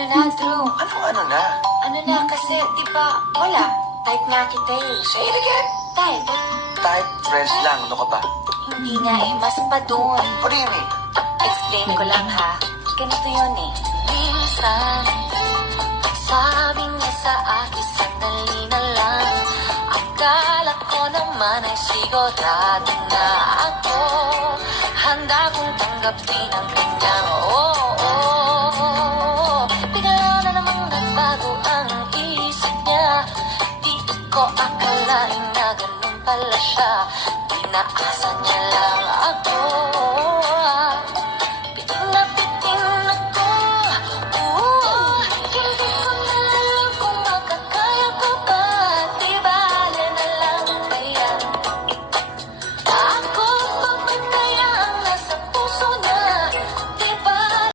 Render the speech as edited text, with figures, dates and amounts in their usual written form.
Ano na, Drew? Ano na? Ano na, kasi, di ba, wala. Type nga kita eh. Say it again. Type. Type friends lang, ano ka ba? Hindi nga eh, mas pa dun. What do you mean? Explain ko lang ha. Ganito yun eh. Minsan, sabi niya sa akin, sandali na lang. Akala ko naman ay sigurado na ako. Handa kong tanggapin ang kanyang oo. Bigla na namang nagbago ang isip niya. Di ko akalain na ganun pala siya. Inaasa niya